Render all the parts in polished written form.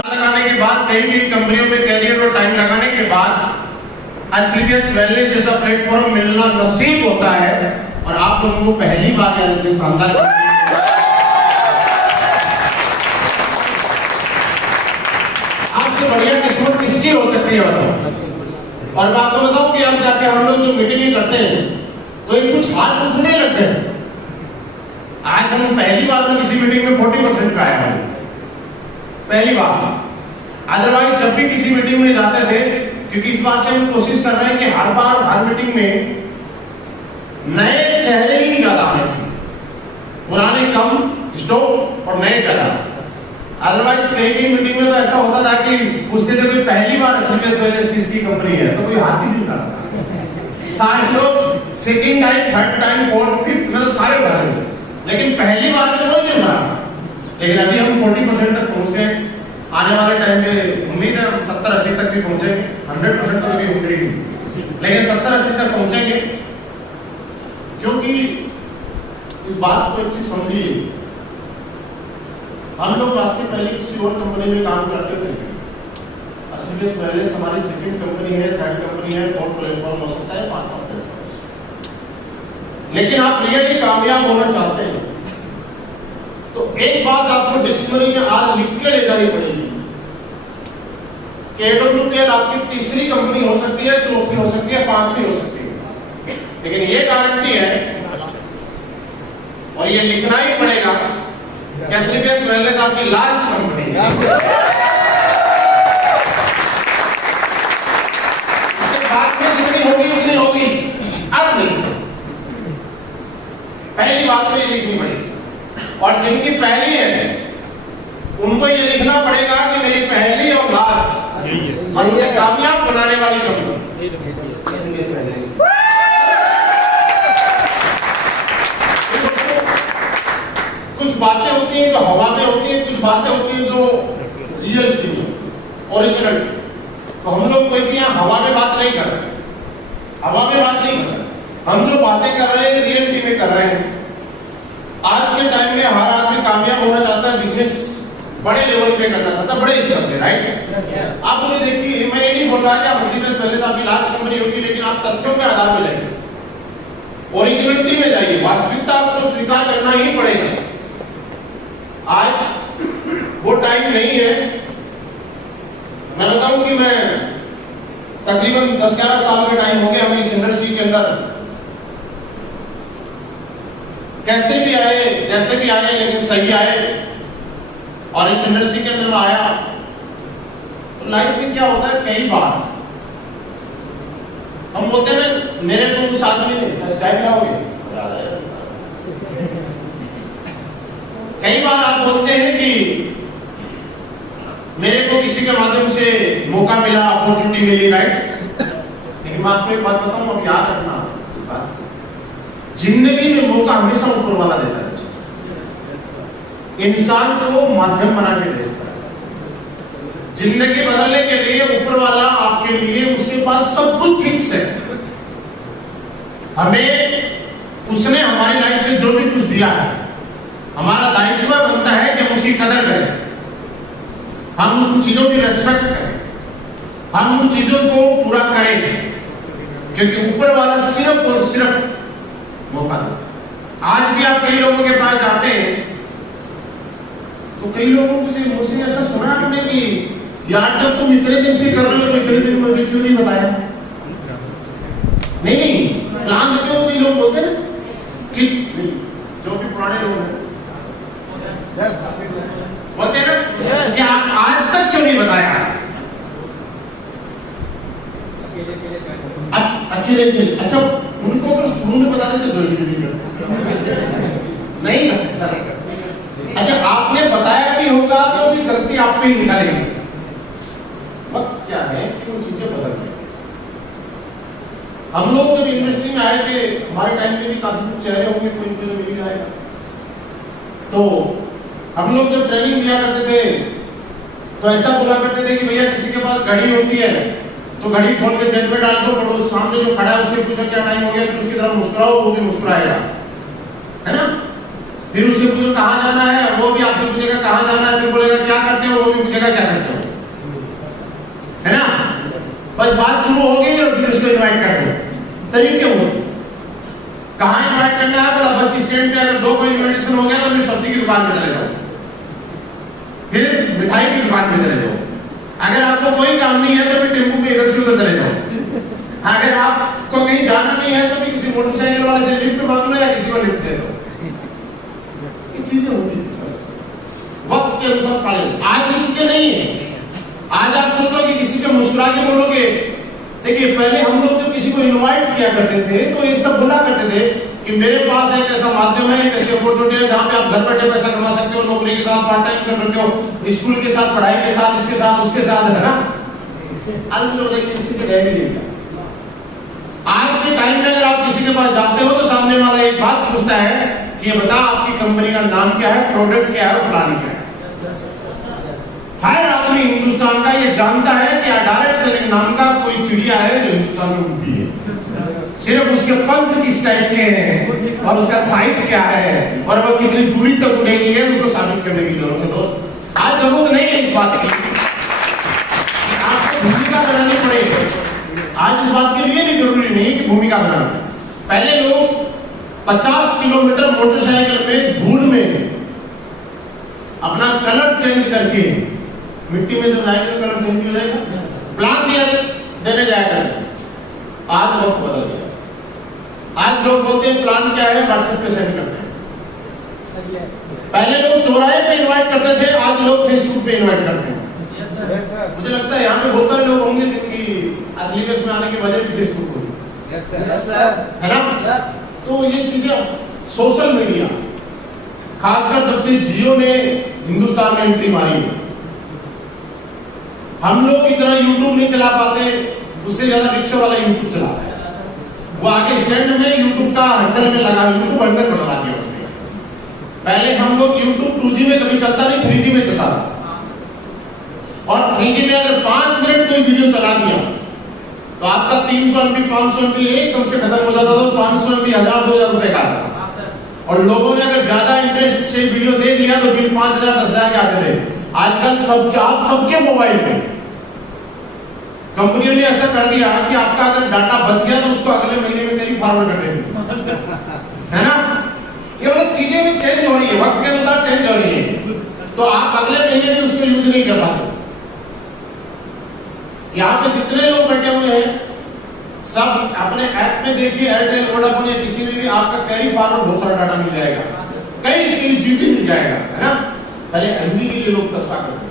लगाने के बाद कई कंपनियों में कैरियर और टाइम लगाने के बाद एसलीपीएस वेलनेस जैसा प्लेटफॉर्म मिलना नसीब होता है और आप लोगों को पहली बार यानी शानदार आपसे बढ़िया किस्मत किसकी हो सकती है बताओ। और मैं आपको बताऊं कि अब जाके हम लोग जो मीटिंग करते हैं तो एक कुछ हाथ पूछने लग गए। आज हम पहली बार में किसी मीटिंग में 40% का आया पहली बार। अदरवाइज जब भी किसी मीटिंग में जाते थे, क्योंकि इस बात से हम कोशिश कर रहे हैं कि हर बार हर मीटिंग में नए चेहरे ही ज्यादा आने चाहिए, पुराने कम स्टॉक और नए ज्यादा। अदरवाइज कई मीटिंग में तो ऐसा होता था कि पूछते थे कोई पहली बार एसलीपीएस वेलनेस किसकी कंपनी है, तो कोई हाथ ही नहीं उठाता। सारे लोग second time, third time, fourth, fifth में तो सारे उठा रहे थे, लेकिन पहली बार में कोई नहीं उठा। लेकिन अभी हम 40% तक पहुंच गए। आने वाले टाइम में उम्मीद है हम 70-80 तक भी पहुंचेंगे। 100% तो कभी होंगे ही नहीं, लेकिन 70-80 तक पहुंचेंगे। क्योंकि इस बात को अच्छी समझिए, हम लोग आज से पहले किसी और कंपनी में काम करते थे। एसलीपीएस वेलनेस हमारी सेकंड कंपनी है, थर्ड कंपनी है, फोर्थ प्लेटफॉर्म हो सकता है, पांचवा प्लेटफॉर्म। लेकिन आप रियली कामयाब होना चाहते हैं तो एक बात आपको डिक्शनरी में आज लिख के ले जानी पड़ेगी। KWPL आपकी तीसरी कंपनी हो सकती है, चौथी हो सकती है, पांचवी हो सकती है, लेकिन ये गारंटी है और ये लिखना ही पड़ेगा कि एसलीपीएस वेलनेस आपकी लास्ट कंपनी है। इसके बाद में जितनी होगी उतनी होगी, अब नहीं। पहली बात तो ये लिखनी पड़ेगी, और जिनकी पहली है उनको ये लिखना पड़ेगा कि मेरी पहली और लास्ट, और ये कामयाब बनाने वाली कंपनी। कुछ बातें होती हैं जो हवा में होती हैं, कुछ बातें होती हैं जो रियलिटी में, ओरिजिनल। तो हम लोग कोई भी यहाँ हवा में बात नहीं कर रहे, हवा में बात नहीं कर रहे। हम जो बातें कर रहे हैं रियलिटी में कर रहे हैं। आज के टाइम में हर आदमी कामयाब होना चाहता है, बिजनेस बड़े लेवल पे करना चाहता है, बड़े स्तर पे, राइट। आप मुझे देखिए, मैं ये नहीं बोल रहा कि आप एसलीपीएस वेलनेस आपकी लास्ट कंपनी होगी, लेकिन आप तथ्यों के आधार पे जाइए, ओरिजिनलिटी में जाइए, वास्तविकता आपको स्वीकार करना ही पड़ेगा। आज वो टाइम नहीं है। मैं बताऊं कि मैं तकरीबन 10-11 साल का टाइम हो गया हमें इस इंडस्ट्री के अंदर। कैसे भी आए, जैसे भी आए, लेकिन सही आए। और इस इंडस्ट्री के अंदर में आया तो लाइफ में क्या होता है, कई बार हम बोलते हैं ना, मेरे को उस आदमी ने चाय पिलाओगे। कई बार आप बोलते हैं कि मेरे को किसी के माध्यम से मौका मिला, अपॉर्चुनिटी मिली, राइट। लेकिन मैं आपको एक बात बताऊं, अब याद रखना, जिंदगी में मौका हमेशा ऊपर वाला देता है। इंसान को माध्यम बना के भेजता है। जिंदगी बदलने के लिए ऊपर वाला आपके लिए, उसके पास सब कुछ फिक्स है। हमें उसने हमारी लाइफ में जो भी कुछ दिया है, हमारा दायित्व बनता है कि हम उसकी कदर करें, हम उन चीजों की रेस्पेक्ट करें, हम उन चीजों को पूरा करें, क्योंकि ऊपर वाला सिर्फ और सिर्फ मौका दे। आज भी आप कई लोगों के पास जाते हैं तो कई लोगों को मुझसे ऐसा सुना आपने कि यार जब तुम इतने दिन से कर रहे हो तो इतने दिन मुझे क्यों नहीं बताया। नहीं, प्लान देते हो, कई लोग बोलते हैं कि जो भी पुराने लोग हैं बोलते हैं ना कि आप आज तक क्यों नहीं बताया। अकेले अच्छा, उनको अगर शुरू में बता देते जो नहीं करते सर। अच्छा, आपने बताया भी होगा तो भी गलती आप पे ही निकालेगी। वक्त क्या है कि वो चीजें बदल गई। हम लोग जब इंडस्ट्री में आए थे, हमारे टाइम में भी काफी कुछ चेहरे होंगे, कोई तो मिल जाएगा। तो हम लोग जब ट्रेनिंग दिया करते थे तो ऐसा बोला करते थे कि भैया किसी के पास घड़ी होती है तो घड़ी खोल के जेब में डाल दो, पड़ोस सामने जो खड़ा है उससे पूछो क्या टाइम हो गया, फिर उसकी तरफ मुस्कुराओ, वो भी मुस्कुराएगा, है ना। फिर उससे पूछो कहाँ जाना है, वो भी आपसे पूछेगा कहाँ जाना है, फिर बोलेगा क्या करते हो, वो भी पूछेगा क्या करते हो, है ना। बस बात शुरू हो गई और फिर उसको इनवाइट करते हो। तरीके वो कहाँ इनवाइट करना है, बोला बस स्टैंड पे अगर 2 को इन्विटेशन हो गया तो फिर सब्जी की दुकान पे चले जाओ, फिर मिठाई की दुकान पे चले जाओ। अगर आपको कोई काम नहीं है तो फिर टेम्पू पे इधर से उधर चले जाओ। अगर आपको कहीं जाना नहीं है तो भी किसी मोटरसाइकिल वाले से लिफ्ट मांग लो या किसी को लिफ्ट दे दो। ये चीजें होती है सर, वक्त के अनुसार साले। आज ये चीजें नहीं है। आज आप सोचो कि किसी से मुस्कुरा के बोलोगे। देखिए पहले हम लोग जब किसी को इनवाइट किया करते थे तो ये सब बोला करते थे कि मेरे पास एक ऐसा माध्यम है, एक ऐसी अपॉर्चुनिटी है जहाँ पे आप घर बैठे पैसा कमा सकते हो, नौकरी के साथ पार्ट टाइम कर सकते हो, स्कूल के साथ, पढ़ाई के साथ, इसके साथ, उसके साथ, है ना। आज लोग देखिए रह भी नहीं। आज के टाइम में अगर आप किसी के पास जाते हो तो सामने वाला एक बात पूछता है कि ये बता आपकी कंपनी का नाम क्या है, प्रोडक्ट क्या है और प्लानिंग क्या है। हर आदमी हिंदुस्तान का ये जानता है कि डायरेक्ट सेलिंग नाम का कोई चिड़िया है जो हिंदुस्तान में उड़ती है। सिर्फ उसके पंख किस टाइप के हैं और उसका साइज क्या है और वो कितनी दूरी तक उड़ेगी है उनको साबित करने की जरूरत है दोस्त। आज जरूरत नहीं है इस बात की, आपको भूमिका बनानी पड़ेगी। आज इस बात के लिए भी जरूरी नहीं है कि भूमिका बनाना। पहले लोग 50 किलोमीटर मोटरसाइकिल में धूल में अपना कलर चेंज करके, मिट्टी में जब जाएंगे तो कलर चेंज हो जाएगा, प्लान दिया देने जाएगा। आज वक्त बदल गया। आज लोग बोलते हैं प्लान क्या है, व्हाट्सएप पे सेंड करते हैं। पहले लोग चौराहे पे इनवाइट करते थे, आज लोग फेसबुक पे इनवाइट करते हैं। मुझे लगता है यहाँ पे बहुत सारे लोग होंगे जिनकी असली केस में आने की वजह भी फेसबुक होगी, है ना। तो ये चीजें सोशल मीडिया, खासकर जब से जियो ने हिंदुस्तान में एंट्री मारी है, हम लोग इतना यूट्यूब नहीं चला पाते, उससे ज्यादा रिक्शा वाला यूट्यूब चला रहा है। वो आगे स्टैंड में यूट्यूब का हैंडल में लगा, यूट्यूब हैंडल पर लगा दिया उसने। पहले हम लोग यूट्यूब 2G में कभी चलता नहीं, 3G में चलता था। और 3G में अगर 5 मिनट कोई वीडियो चला दिया तो आपका 300 MB 500 MB एकदम से खत्म हो जाता था। 500 MB 1000-2000 रुपए का आता। और लोगों ने अगर ज्यादा इंटरेस्ट से वीडियो देख लिया तो बिल 5000-10,000 के आते थे। आजकल आप सबके मोबाइल में कंपनियों ने ऐसा कर दिया कि आपका अगर डाटा बच गया तो उसको अगले महीने में कहीं फॉरवर्ड कर देंगे, है ना। ये मतलब चीजें भी चेंज हो रही है, वक्त के अनुसार चेंज हो रही है, तो आप अगले महीने में उसको यूज नहीं कर पाते। यहाँ पे जितने लोग बैठे हुए हैं सब अपने ऐप में देखिए, एयरटेल, वोडाफोन या किसी में भी आपका कैरी फॉरवर्ड बहुत सारा डाटा मिल जाएगा, कई जीबी मिल जाएगा, है ना। पहले एमबी के लिए लोग तरसा करते थे।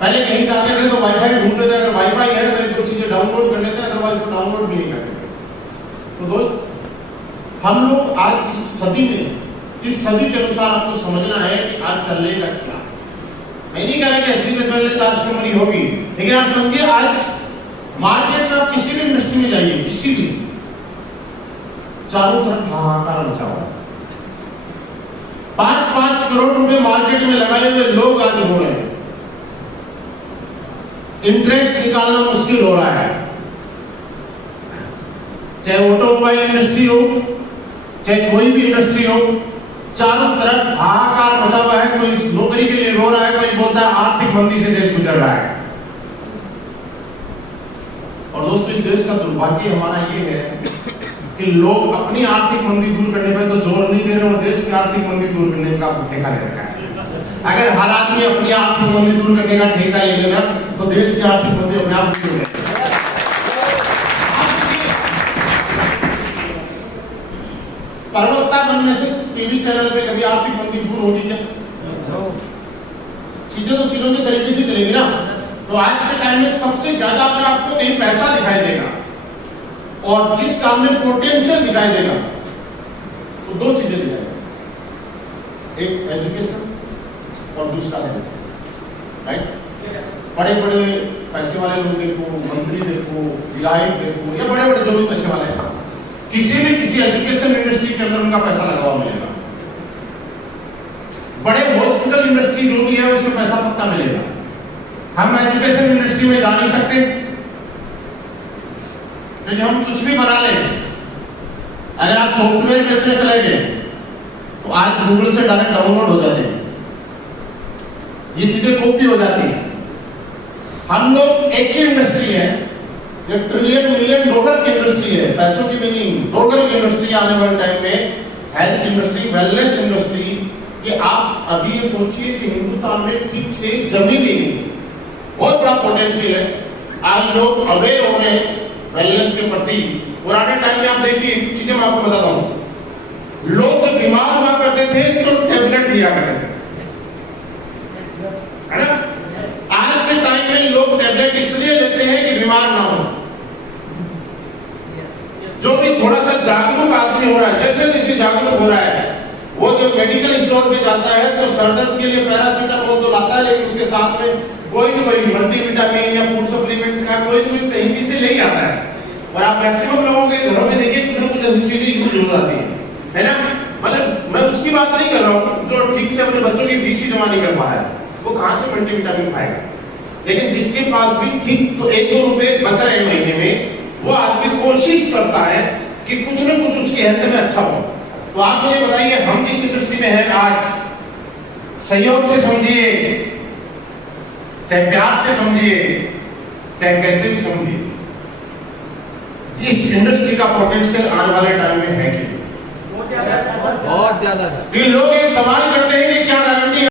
पहले कहीं जाते थे तो वाईफाई ढूंढते थे, अगर वाईफाई है तो 1-2 चीजें डाउनलोड कर लेते हैं, अदरवाइज वो डाउनलोड भी नहीं करते। तो दोस्त हम लोग आज इस सदी में, इस सदी के अनुसार आपको समझना है कि आज चलेगा क्या। मैं नहीं कह रहा कि असली में आज कमरी होगी, लेकिन आप समझिए आज मार्केट में आप किसी भी इंडस्ट्री में जाइए, किसी भी, चारों तरफ हाहाकार मचा हुआ है। 5-5 करोड़ रुपए मार्केट में लगाए हुए लोग आज हो रहे हैं। इंटरेस्ट निकालना मुश्किल हो रहा है, चाहे ऑटोमोबाइल इंडस्ट्री हो, चाहे कोई भी इंडस्ट्री हो, चारों तरफ हाहाकार मचा हुआ है। कोई नौकरी के लिए रो रहा है, कोई बोलता है आर्थिक मंदी से देश गुजर रहा है। और दोस्तों इस देश का दुर्भाग्य हमारा ये है कि लोग अपनी आर्थिक मंदी दूर करने पर तो जोर नहीं दे रहे और देश की आर्थिक मंदी दूर करने का ठेका ले रखा है। अगर हर आदमी अपनी आर्थिक मंदी दूर करने का ठेका ले लेना तो देश की आर्थिक मंदी अपने आप दूर हो जाएगी। प्रवक्ता बनने से टीवी चैनल पे कभी आर्थिक मंदी दूर होगी क्या? चीजें तो चीजों के तरीके से चलेगी ना। तो आज के टाइम में सबसे ज्यादा अपने आपको कहीं पैसा दिखाई देगा और जिस काम में पोटेंशियल दिखाई देगा तो 2 चीजें दिखाई देगा, एक एजुकेशन और दूसरा है राइट। बड़े बड़े पैसे वाले लोग देखो, मंत्री देखो, विधायक देखो, या बड़े बड़े जो भी पैसे वाले हैं, किसी एजुकेशन इंडस्ट्री के अंदर उनका पैसा लगा हुआ मिलेगा। बड़े हॉस्पिटल इंडस्ट्री जो भी है उसमें पैसा पक्का मिलेगा। हम एजुकेशन इंडस्ट्री में जा नहीं सकते क्योंकि हम कुछ भी बना लें। अगर आप सॉफ्टवेयर बेचने चले गए तो आज गूगल से डायरेक्ट डाउनलोड हो जाते हैं, ये चीजें कॉपी हो जाती है। हम लोग एक ही इंडस्ट्री है, जो ट्रिलियन मिलियन डॉलर की इंडस्ट्री है, पैसों की भी नहीं, डॉलर की इंडस्ट्री आने वाले टाइम में, हेल्थ इंडस्ट्री, वेलनेस इंडस्ट्री। ये आप अभी ये सोचिए कि हिंदुस्तान में ठीक से जमी भी नहीं, बहुत बड़ा पोटेंशियल है। आज लोग अवेयर हो रहे हैं वेलनेस के प्रति। पुराने टाइम में आप देखिए, कुछ चीजें मैं आपको बताता हूँ, लोग जब बीमार हुआ करते थे तो टेबलेट लिया करते थे, है ना? आज के टाइम में लोग टेबलेट इसलिए लेते हैं कि बीमार ना हो। जो भी थोड़ा सा जागरूक आदमी हो रहा है, जैसे जैसे जागरूक हो रहा है, वो जो मेडिकल स्टोर पे जाता है तो सर दर्द के लिए पैरासीटामोल तो लाता है, लेकिन उसके साथ में कोई न कोई मल्टीविटामिन या फूड सप्लीमेंट का कोई कहीं से ले आता है। और आप मैक्सिमम लोगों के घरों में देखिए कुछ न कुछ ऐसी चीजें यूज हो जाती है ना? मतलब मैं उसकी बात नहीं कर रहा हूँ जो ठीक से अपने बच्चों की फीस ही जमा नहीं कर पा रहा है, वो कहाँ से मल्टीविटामिन खाएगा? लेकिन जिसके पास भी ठीक तो 1-2 रुपए बच रहे हैं महीने में, वो आदमी कोशिश करता है कि कुछ न कुछ उसकी हेल्थ में अच्छा हो। तो आप मुझे बताइए, हम जिस इंडस्ट्री में हैं आज, सहयोग से समझिए, चाहे प्यार से समझिए, चाहे कैसे भी समझिए, इस इंडस्ट्री का पोटेंशियल आने वाले टाइम में है कि बहुत ज्यादा। लोग एक सवाल करते हैं कि क्या